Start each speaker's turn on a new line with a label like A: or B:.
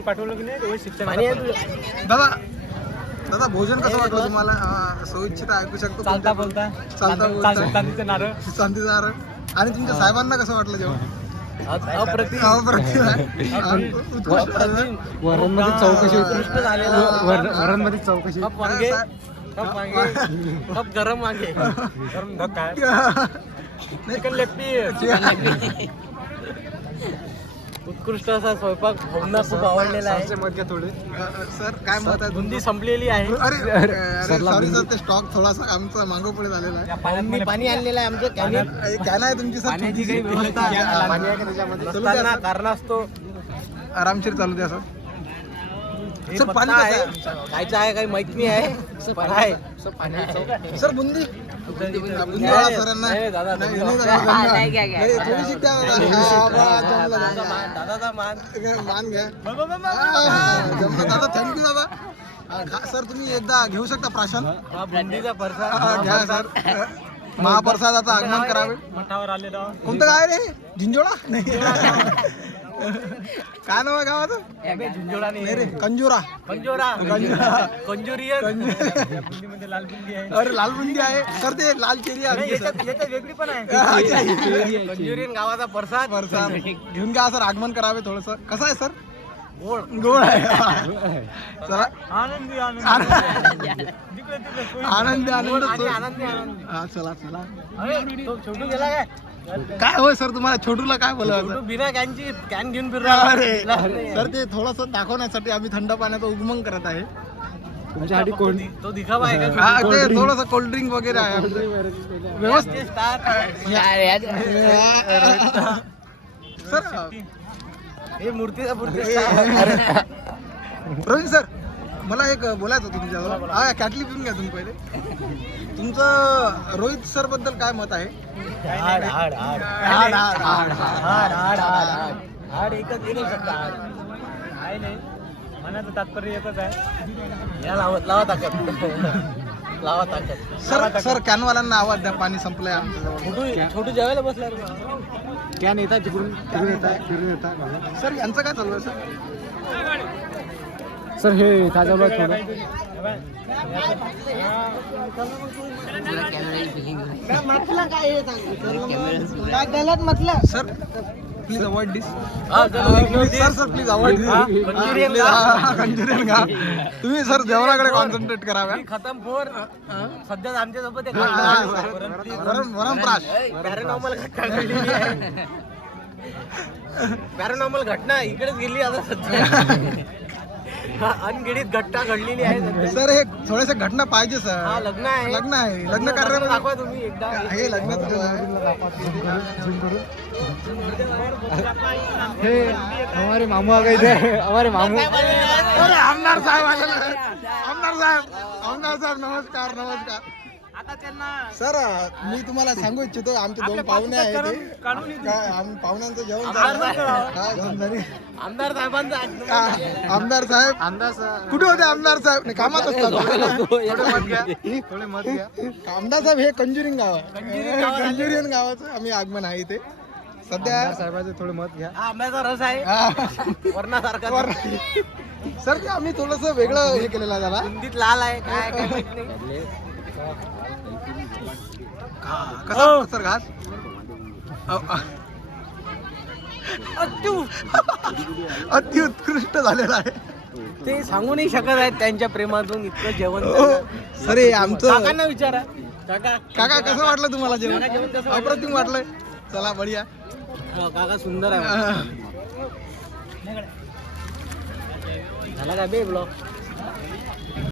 A: पाठवलं की नाही रोज शिक्षण
B: दादा दादा भोजन कसं वाटलं तुम्हाला? सोयीच्छित ऐकू शकतो
A: चालता बोलता चांदीचं नारळ
B: चांदीचं नारळ. आणि तुमच्या साहेबांना कसं वाटलं जेवण?
A: अप्रतिम
B: अप्रतिम आहे. उत्कृष्ट झालं.
A: वरणमध्ये चौकशी उत्कृष्ट झालेला
B: वरणमध्ये चौकशी
A: कप वांगे कप गरम वांगे गरम धक काय चिकन लेग उत्कृष्ट असा स्वयंपाक भावना खूप आवडलेला आहे.
B: मध्ये थोडे सर काय मत आहे?
A: बुंदी संपलेली आहे.
B: अरे अरे सॉरी सर, ते स्टॉक थोडासा आमचा मागं पुढे झालेला आहे.
A: पाणी आणलेलं आहे आमचं
B: कॅन आहे तुमची सर?
A: पाण्याची काही व्यवस्था
B: पाणी आहे का त्याच्यामध्ये?
A: नसताना कारणास्तव
B: आरामशीर चालू द्या सर.
A: हे
B: सर, पाणी
A: पत्ता
B: कसं
A: आहे
B: आहे?
A: कायचं आहे काही माहित नाही आहे पण आहे.
B: सर बुंदी बुंदीवाला सरांना
A: नाही, दादा,
B: नाही,
A: दादा.
B: नाही, दादा,
C: हा,
B: दादा.
C: नाही, घ्या, घ्या.
B: नाही, थोडीशी द्या दादा. हा, बा, जमलं
A: दादाचा
B: दादा.
A: मान दादाचा मान
B: मान घ्या. हा, जमलं दादा, थँक्यू दादा. सर तुम्ही एकदा घेऊ शकता प्राशन?
A: हा बुंदीचा परसा
B: घ्या सर. महाप्रसादाचं आगमन करावे.
A: मठावर आलेलो
B: कोणतं गाव रे? झिंजोळा? नाही. काय नाव आहे गावाचं?
A: झुंझोळा
B: नाही रे, कंजुरा.
A: कंजोरा
B: कंजोरा.
A: कंजोरियन बुंदीमध्ये लाल बुंदी आहे.
B: अरे लाल बुंदी आहे सर, ते लाल चेरी आहे
A: नाही,
B: सर.
A: याच्यात वेगळी पण आहे
B: अच्छा.
A: कंजोरियन गावाचा प्रसाद
B: बरं घेऊन घ्या सर, आगमन करावे थोडस. कसं आहे सर?
A: गोड
B: गोड आहे. चला
A: आनंदी आनंदी
B: आनंदी आनंद
A: आणि आनंदी आनंदी
B: हा, चला चला.
A: अरे तो छोटू गेला काय
B: काय होय सर, तुम्हाला छोटूला काय बोलायचं?
A: छोटू बिना कॅनची कॅन घेऊन फिर
B: अरे सर, ते थोडस दाखवण्यासाठी आम्ही थंड पाण्याचं उगमन करत आहे तुमच्यासाठी. कोण
A: तो दिखावा आहे का
B: हा, ते थोडस कोल्ड्रिंक वगैरे आहे व्यवस्थित. सर
A: हे मूर्तीचा
B: प्रवीण सर, मला एक बोलायचं होतं तुमच्याजवळ. हा, कॅटली पिऊन घ्या तुम्ही पहिले. तुमचं रोहित सर बद्दल काय मत आहे?
A: हाड हाड हाड
B: हाड, हाड, हाड,
A: हाड हाड हाड हाड एकच शब्द हाड आहे नाही मनाचं तात्पर्य एकच आहे. या लावा ताकद लावा ताकद.
B: सर कॅनवाल्यांना आवाज द्या, पाणी संपलंय आमच्याजवळ.
A: छोटू जेवायला बसला
B: कॅन येतात तिकडून फिरून येतात. सर यांचं काय चालू आहे सर? सर हे ताजवलं थोडं. Sir please avoid this. Sir please avoid this. कंजुरियन का तुम्ही सर जेवणाकडे कॉन्सन्ट्रेट कराव्या.
A: खतम फोर सध्या आमच्या सोबत
B: वरम प्राश.
A: पॅरानॉर्मल घटना घडलेली आहे. पॅरानॉर्मल घटना इकडेच गेली आता सध्या. अनगिणित घटना घडलेली आहे
B: सर हे थोडेसे घटना पाहिजे
A: हा
B: सर.
A: लग्न आहे
B: लग्न आहे, लग्न कार्य
A: दाखवा तुम्ही एकदा
B: हे लग्न हे हमारे मामू आ गए थे. हमारे मामू. अरे आमदार साहेब आलेले आहेत. आमदार साहेब नमस्कार नमस्कार.
A: आता त्यांना
B: सर मी तुम्हाला सांगू इच्छितो, आमचे दोन पाहुणे आहेत ते. काय आम्ही पाहुण्यांचं जेवण हा, जेवण झाले.
A: आमदार साहेबांचा
B: आमदार साहेब कुठे होते? आमदार साहेब नाही, कामात असतात. थोडे मत घ्या. आमदार साहेब हे कंजुरिंग गाव आहे. कंजुरियन गावाचं आम्ही आगमन आहे इथे सध्या. साहेबांचे थोडे मत घ्या.
A: हा आंब्याचा रस आहे वर्णासारखा
B: सर ते आम्ही थोडस वेगळं हे केलेलं आहे त्याला.
A: हिंदीत लाल आहे काय काय माहित नाही.
B: कसा सर घास? अति उत्कृष्ट झालेला आहे.
A: ते सांगू नाही शकत आहेत त्यांच्या प्रेमातून इतकं जेवण.
B: सर हे आमचं
A: काकांना विचारा काका
B: काका कसं वाटलं तुम्हाला जेवण?
A: काका जेवण कसं वाटलं?
B: अप्रतिम वाटलंय. चला बढिया.
A: काका सुंदर आहे. झाला का बे ब्लॉग?